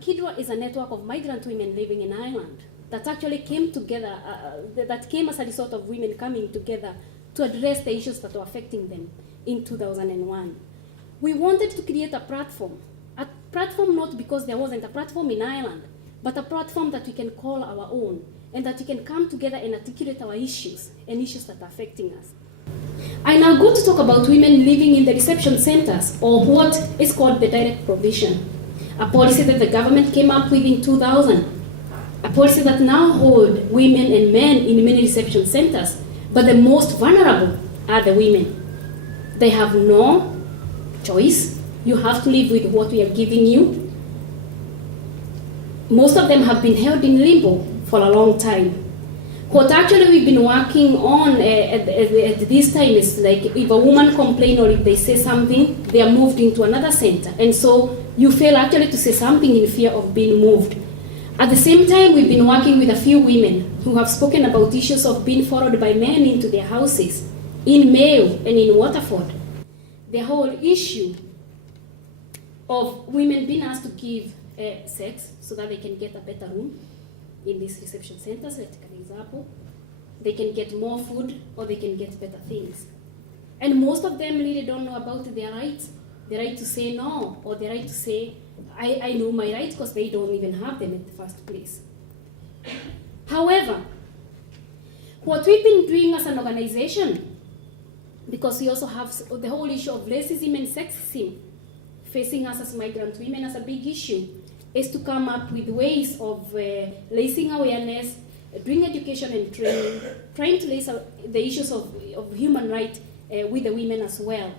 Akidwa is a network of migrant women living in Ireland that actually came together, that came as a result of women coming together to address the issues that were affecting them in 2001. We wanted to create a platform not because there wasn't a platform in Ireland, but a platform that we can call our own, and that we can come together and articulate our issues and issues that are affecting us. I now go to talk about women living in the reception centers, or what is called the direct provision, a policy that the government came up with in 2000, a policy that now holds women and men in many reception centers, but the most vulnerable are the women. They have no choice. You have to live with what we are giving you. Most of them have been held in limbo for a long time. What actually we've been working on at this time is like if a woman complains or if they say something, they are moved into another center. And so you fail actually to say something in fear of being moved. At the same time, we've been working with a few women who have spoken about issues of being followed by men into their houses, in Mayo and in Waterford. The whole issue of women being asked to give sex so that they can get a better room in these reception centers, like an example. They can get more food or they can get better things. And most of them really don't know about their rights. The right to say no, or the right to say, I know my rights, because they don't even have them in the first place. However, what we've been doing as an organization, because we also have the whole issue of racism and sexism facing us as migrant women as a big issue, is to come up with ways of raising awareness, doing education and training, trying to raise the issues of human rights with the women as well.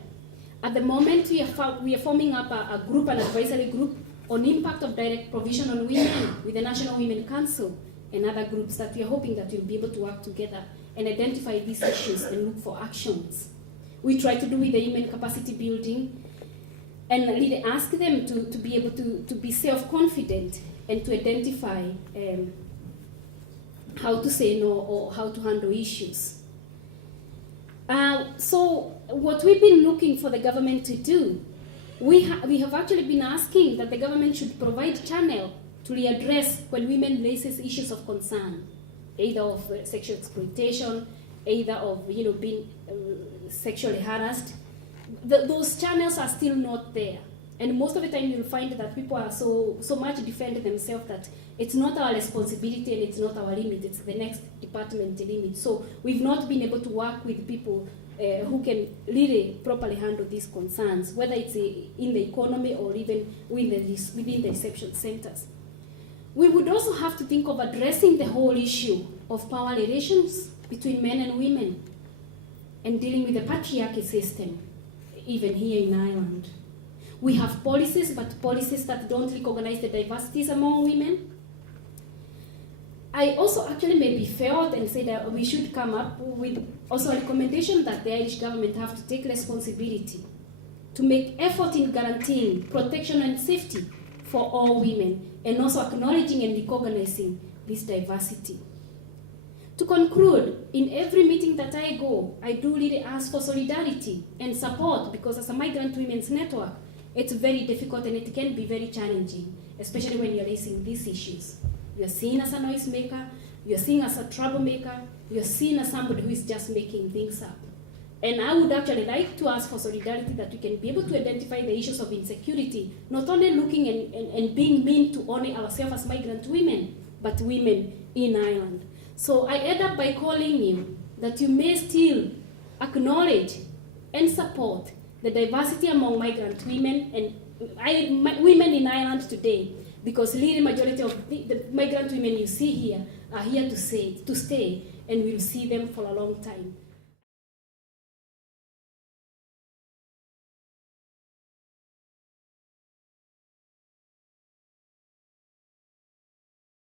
At the moment, we are forming up a group, an advisory group on impact of direct provision on women with the National Women Council and other groups that we are hoping that we'll be able to work together and identify these issues and look for actions. We try to do with the women capacity building and really ask them to be able to be self-confident and to identify how to say no or how to handle issues. So what we've been looking for the government to do, we have actually been asking that the government should provide channel to readdress when women raises issues of concern, either of sexual exploitation, either of being sexually harassed. Those channels are still not there. And most of the time you'll find that people are so much defending themselves that it's not our responsibility and it's not our limit, it's the next department limit. So we've not been able to work with people who can really properly handle these concerns, whether it's in the economy or even within the reception centers. We would also have to think of addressing the whole issue of power relations between men and women and dealing with the patriarchy system, even here in Ireland. We have policies, but policies that don't recognize the diversities among women. I also actually maybe felt and said that we should come up with also a recommendation that the Irish government have to take responsibility to make effort in guaranteeing protection and safety for all women, and also acknowledging and recognizing this diversity. To conclude, in every meeting that I go, I do really ask for solidarity and support, because as a migrant women's network, it's very difficult and it can be very challenging, especially when you're raising these issues. You're seen as a noisemaker, you're seen as a troublemaker, you're seen as somebody who is just making things up. And I would actually like to ask for solidarity, that we can be able to identify the issues of insecurity, not only looking and being mean to only ourselves as migrant women, but women in Ireland. So I end up by calling you that you may still acknowledge and support the diversity among migrant women and women in Ireland today, because really the majority of the migrant women you see here are here to stay, and we'll see them for a long time.